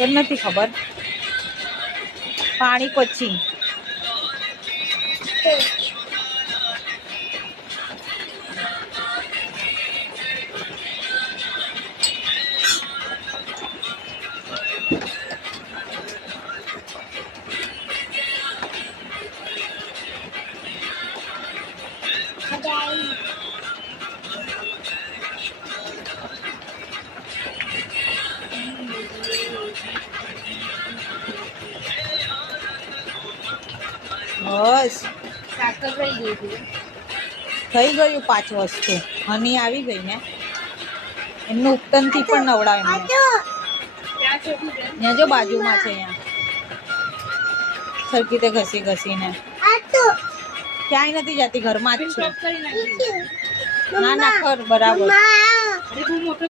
તો નથી ખબર. પાણી પછી બસ થઈ ગયું 5 વસ્તુ. હની આવી ગઈ ને, એમનું ઉપટનથી પણ નવડાવે એમને. ત્યાં જો બાજુમાં છે, અહીંયા સરખી રીતે ઘસી ઘસીને. ક્યાંય નથી જતી, ઘરમાં જ છે. ના ના કર બરાબર.